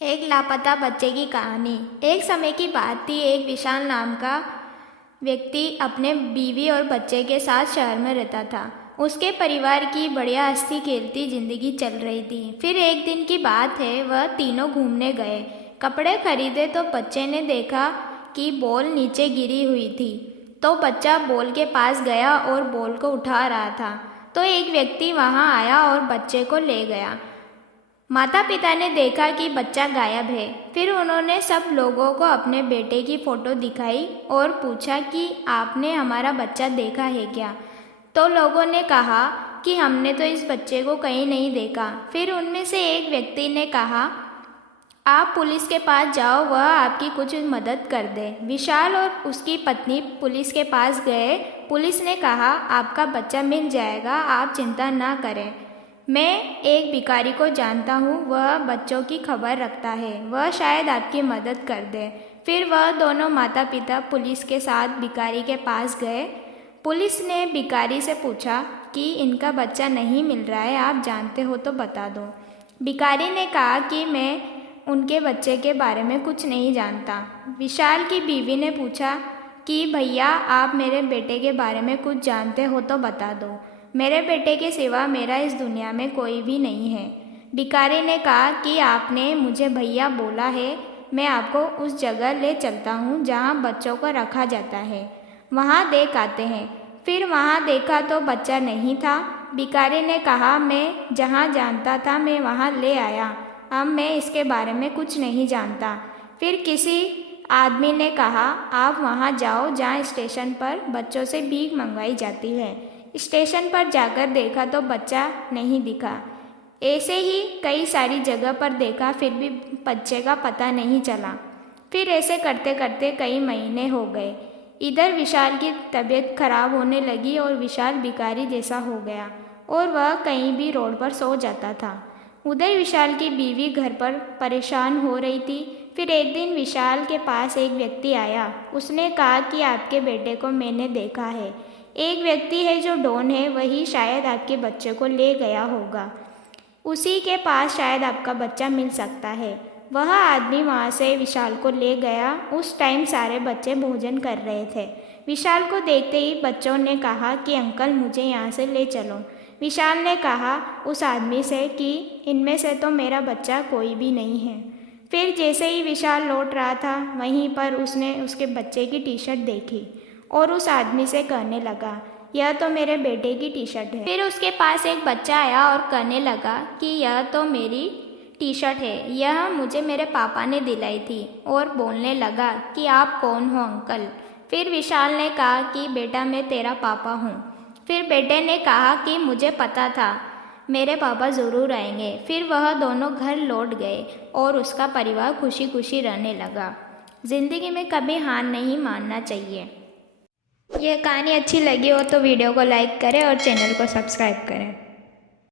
एक लापता बच्चे की कहानी। एक समय की बात थी। एक विशाल नाम का व्यक्ति अपने बीवी और बच्चे के साथ शहर में रहता था। उसके परिवार की बढ़िया हंसती खेलती जिंदगी चल रही थी। फिर एक दिन की बात है, वह तीनों घूमने गए। कपड़े खरीदे तो बच्चे ने देखा कि बॉल नीचे गिरी हुई थी। तो बच्चा बॉल के पास गया और बॉल को उठा रहा था। तो एक व्यक्ति वहां आया और बच्चे को ले गया। माता पिता ने देखा कि बच्चा गायब है। फिर उन्होंने सब लोगों को अपने बेटे की फ़ोटो दिखाई और पूछा कि आपने हमारा बच्चा देखा है क्या। तो लोगों ने कहा कि हमने तो इस बच्चे को कहीं नहीं देखा। फिर उनमें से एक व्यक्ति ने कहा, आप पुलिस के पास जाओ, वह आपकी कुछ मदद कर दे। विशाल और उसकी पत्नी पुलिस के पास गए। पुलिस ने कहा, आपका बच्चा मिल जाएगा, आप चिंता ना करें। मैं एक भिखारी को जानता हूँ, वह बच्चों की खबर रखता है, वह शायद आपकी मदद कर दे। फिर वह दोनों माता पिता पुलिस के साथ भिखारी के पास गए। पुलिस ने भिखारी से पूछा कि इनका बच्चा नहीं मिल रहा है, आप जानते हो तो बता दो। भिखारी ने कहा कि मैं उनके बच्चे के बारे में कुछ नहीं जानता। विशाल की बीवी ने पूछा कि भैया, आप मेरे बेटे के बारे में कुछ जानते हो तो बता दो। मेरे बेटे के सिवा मेरा इस दुनिया में कोई भी नहीं है। भिखारी ने कहा कि आपने मुझे भैया बोला है, मैं आपको उस जगह ले चलता हूँ जहाँ बच्चों को रखा जाता है, वहाँ देख आते हैं। फिर वहाँ देखा तो बच्चा नहीं था। भिखारी ने कहा, मैं जहाँ जानता था मैं वहाँ ले आया, अब मैं इसके बारे में कुछ नहीं जानता। फिर किसी आदमी ने कहा, आप वहाँ जाओ जहाँ स्टेशन पर बच्चों से भीख मंगवाई जाती है। स्टेशन पर जाकर देखा तो बच्चा नहीं दिखा। ऐसे ही कई सारी जगह पर देखा, फिर भी बच्चे का पता नहीं चला। फिर ऐसे करते करते कई महीने हो गए। इधर विशाल की तबीयत खराब होने लगी और विशाल भिखारी जैसा हो गया और वह कहीं भी रोड पर सो जाता था। उधर विशाल की बीवी घर पर परेशान हो रही थी। फिर एक दिन विशाल के पास एक व्यक्ति आया। उसने कहा कि आपके बेटे को मैंने देखा है। एक व्यक्ति है जो डॉन है, वही शायद आपके बच्चे को ले गया होगा। उसी के पास शायद आपका बच्चा मिल सकता है। वह आदमी वहाँ से विशाल को ले गया। उस टाइम सारे बच्चे भोजन कर रहे थे। विशाल को देखते ही बच्चों ने कहा कि अंकल, मुझे यहाँ से ले चलो। विशाल ने कहा उस आदमी से कि इनमें से तो मेरा बच्चा कोई भी नहीं है। फिर जैसे ही विशाल लौट रहा था, वहीं पर उसने उसके बच्चे की टी शर्ट देखी और उस आदमी से कहने लगा, यह तो मेरे बेटे की टी शर्ट है। फिर उसके पास एक बच्चा आया और कहने लगा कि यह तो मेरी टी शर्ट है, यह मुझे मेरे पापा ने दिलाई थी, और बोलने लगा कि आप कौन हो अंकल। फिर विशाल ने कहा कि बेटा, मैं तेरा पापा हूँ। फिर बेटे ने कहा कि मुझे पता था मेरे पापा ज़रूर आएंगे। फिर वह दोनों घर लौट गए और उसका परिवार खुशी खुशी रहने लगा। ज़िंदगी में कभी हार नहीं मानना चाहिए। यह कहानी अच्छी लगी हो तो वीडियो को लाइक करें और चैनल को सब्सक्राइब करें।